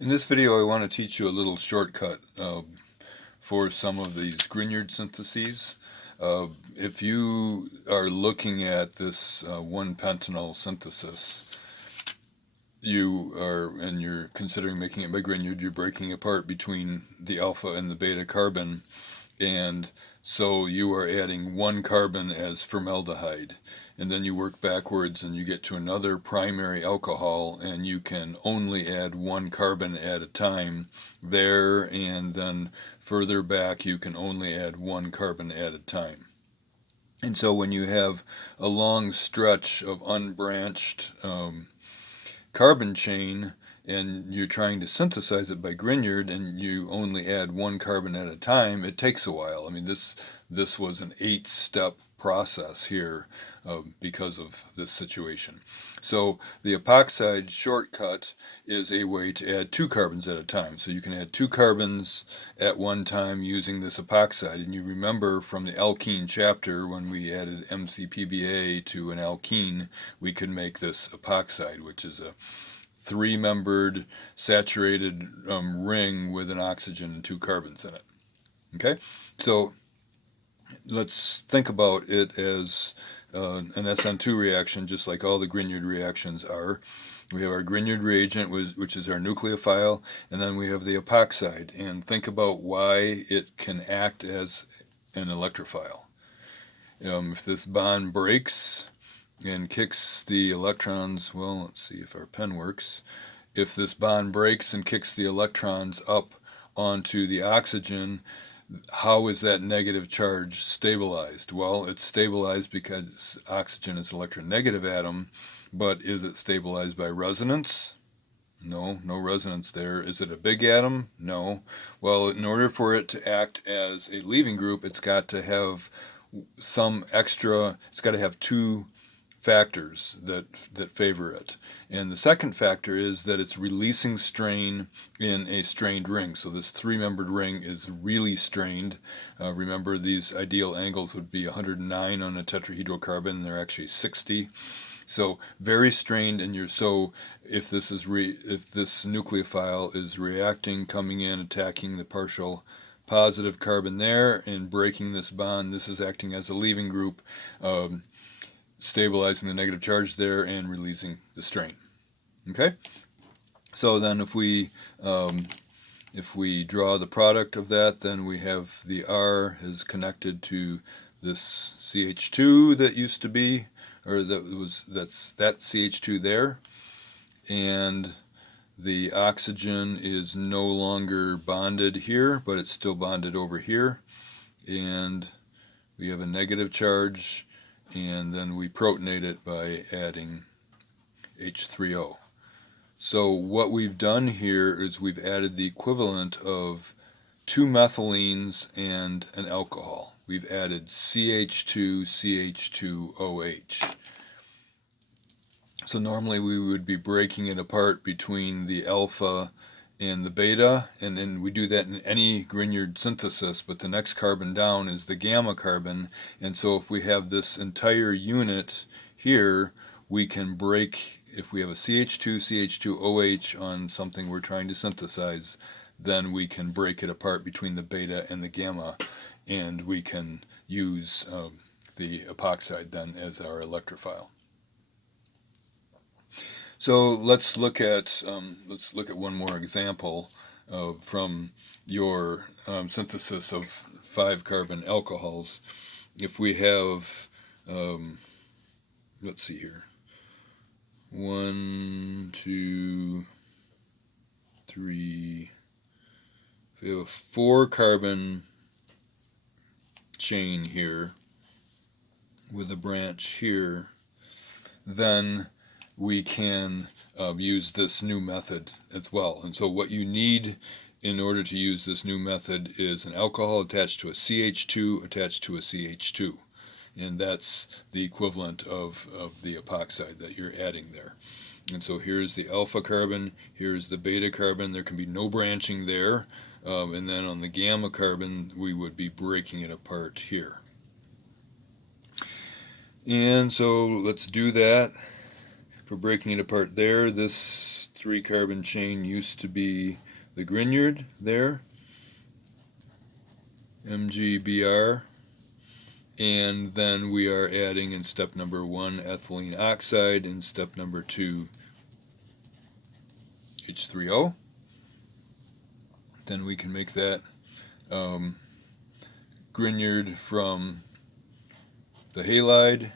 In this video I want to teach you a little shortcut for some of these Grignard syntheses. If you are looking at this 1-pentanol synthesis, and you're considering making it by Grignard, you're breaking apart between the alpha and the beta carbon, and so you are adding one carbon as formaldehyde, and then you work backwards and you get to another primary alcohol, and you can only add one carbon at a time there, and then further back you can only add one carbon at a time. And so when you have a long stretch of unbranched carbon chain and you're trying to synthesize it by Grignard and you only add one carbon at a time, it takes a while. I mean, this was an 8-step process here because of this situation. So the epoxide shortcut is a way to add 2 carbons at a time. So you can add 2 carbons at one time using this epoxide. And you remember from the alkene chapter, when we added MCPBA to an alkene, we could make this epoxide, which is a 3-membered saturated ring with an oxygen and 2 carbons in it. Okay, so let's think about it as an SN2 reaction, just like all the Grignard reactions are. We have our Grignard reagent, which is our nucleophile, and then we have the epoxide. And think about why it can act as an electrophile. If this bond breaks and kicks the electrons, well, let's see if our pen works. If this bond breaks and kicks the electrons up onto the oxygen, how is that negative charge stabilized? Well, it's stabilized because oxygen is an electronegative atom, but is it stabilized by resonance? No, no resonance there. Is it a big atom? No. Well, in order for it to act as a leaving group, it's got to have some extra, it's got to have 2 factors that favor it. And the second factor is that it's releasing strain in a strained ring. So this 3-membered ring is really strained. Remember, these ideal angles would be 109 on a tetrahedral carbon. They're actually 60. So very strained, and so if this nucleophile is reacting, coming in, attacking the partial positive carbon there and breaking this bond, this is acting as a leaving group, stabilizing the negative charge there and releasing the strain. Okay, so then if we draw the product of that, then we have the R is connected to this CH2 that used to be, or that's that CH2 there, and the oxygen is no longer bonded here, but it's still bonded over here, and we have a negative charge, and then we protonate it by adding H3O. So what we've done here is we've added the equivalent of 2 methylenes and an alcohol. We've added CH2, CH2OH. So normally we would be breaking it apart between the alpha and the beta, and then we do that in any Grignard synthesis, but the next carbon down is the gamma carbon, and so if we have this entire unit here, we can break, if we have a CH2, CH2OH on something we're trying to synthesize, then we can break it apart between the beta and the gamma, and we can use the epoxide then as our electrophile. So let's look at one more example from your synthesis of 5-carbon alcohols. If we have, let's see here, 1, 2, 3. If we have a 4-carbon chain here with a branch here, then we can use this new method as well. And so what you need in order to use this new method is an alcohol attached to a CH2 attached to a CH2. And that's the equivalent of the epoxide that you're adding there. And so here's the alpha carbon, here's the beta carbon. There can be no branching there. And then on the gamma carbon, we would be breaking it apart here. And so let's do that. For breaking it apart there, this 3 carbon chain used to be the Grignard there, MgBr, and then we are adding in step number 1 ethylene oxide, and step number 2 H3O. Then we can make that Grignard from the halide,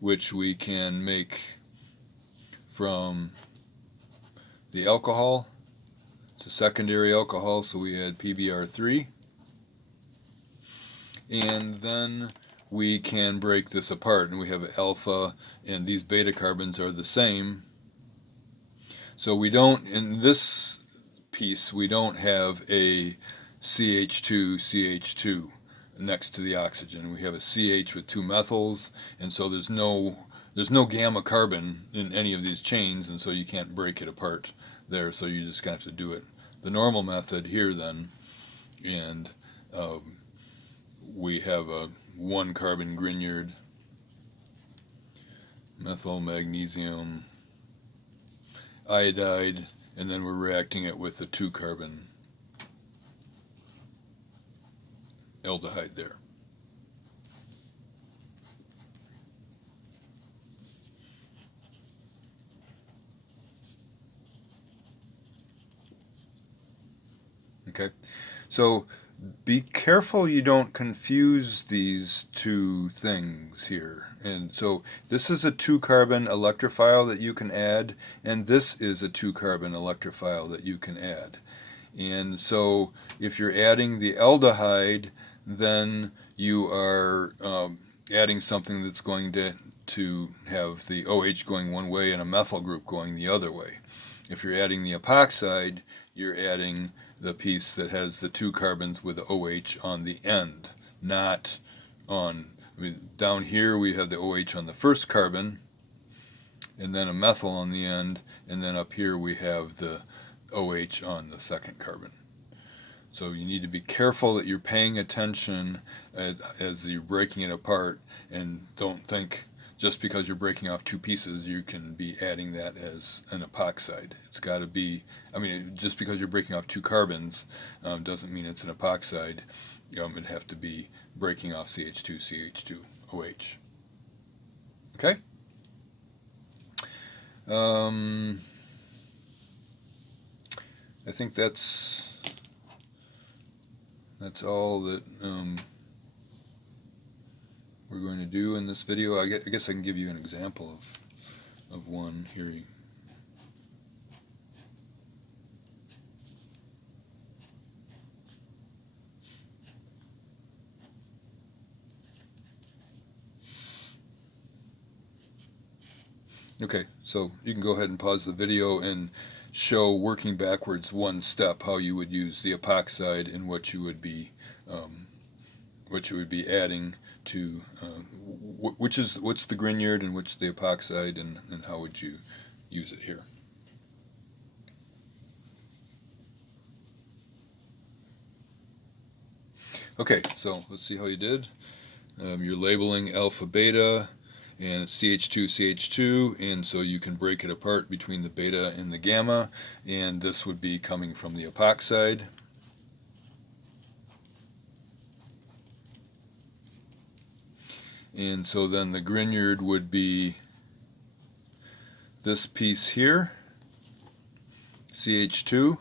which we can make from the alcohol. It's a secondary alcohol, so we add PBr3. And then we can break this apart, and we have alpha, and these beta carbons are the same. So we don't, in this piece, we don't have a CH2 next to the oxygen. We have a CH with 2 methyls, and so there's no gamma carbon in any of these chains, and so you can't break it apart there. So you just kind of have to do it the normal method here then, and we have a 1 carbon Grignard, methyl magnesium iodide, and then we're reacting it with the 2 carbon aldehyde there. Okay, so be careful you don't confuse these two things here. And so this is a 2 carbon electrophile that you can add, and this is a 2 carbon electrophile that you can add. And so if you're adding the aldehyde, then you are adding something that's going to have the OH going one way and a methyl group going the other way. If you're adding the epoxide, you're adding the piece that has the 2 carbons with the OH on the end, not on, down here we have the OH on the first carbon, and then a methyl on the end, and then up here we have the OH on the second carbon. So you need to be careful that you're paying attention as you're breaking it apart, and don't think just because you're breaking off 2 pieces you can be adding that as an epoxide. It's got to be, just because you're breaking off 2 carbons doesn't mean it's an epoxide. It'd have to be breaking off CH2, OH. Okay? I think that's all that we're going to do in this video. I guess I can give you an example of one here. Okay, so you can go ahead and pause the video and show, working backwards one step, how you would use the epoxide and what you would be adding to what's the Grignard and what's the epoxide, and how would you use it here. Okay, so let's see how you did. You're labeling alpha beta, and it's CH2, and so you can break it apart between the beta and the gamma, and this would be coming from the epoxide. And so then the Grignard would be this piece here, CH2,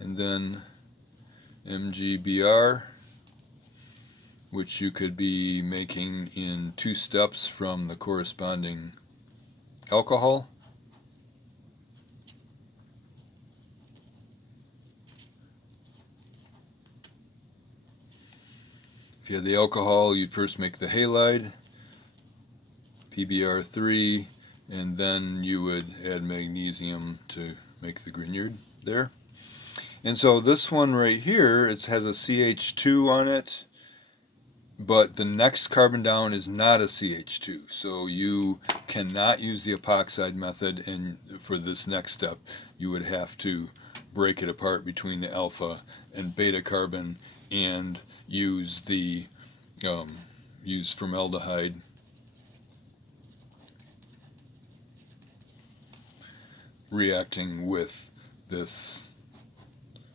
and then MgBr, which you could be making in 2 steps from the corresponding alcohol. If you had the alcohol, you'd first make the halide, PBr3, and then you would add magnesium to make the Grignard there. And so this one right here, it has a CH2 on it, but the next carbon down is not a CH2, so you cannot use the epoxide method, and for this next step you would have to break it apart between the alpha and beta carbon and use the use formaldehyde reacting with this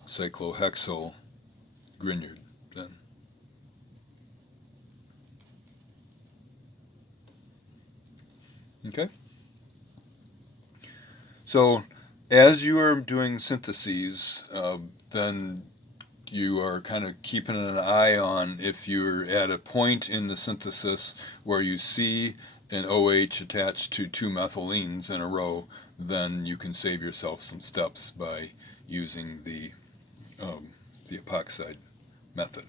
cyclohexyl Grignard then. Okay. So as you are doing syntheses, then you are kind of keeping an eye on if you're at a point in the synthesis where you see an OH attached to two methylenes in a row, then you can save yourself some steps by using the epoxide method.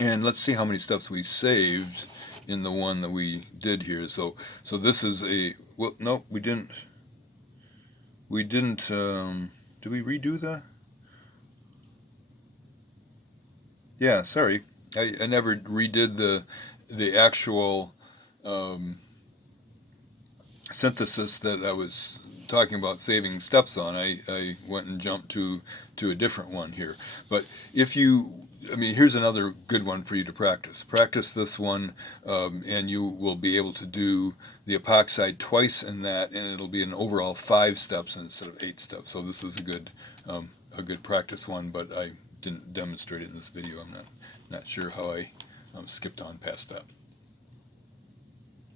And let's see how many steps we saved in the one that we did here. So this is a, well, no, we didn't, did we redo the? Yeah, sorry, I never redid the actual synthesis that I was talking about saving steps on. I went and jumped to a different one here. But if you, I mean, here's another good one for you to practice. Practice this one, and you will be able to do the epoxide twice in that, and it'll be an overall 5 steps instead of 8 steps. So this is a good practice one, but I didn't demonstrate it in this video. I'm not sure how I skipped on past that.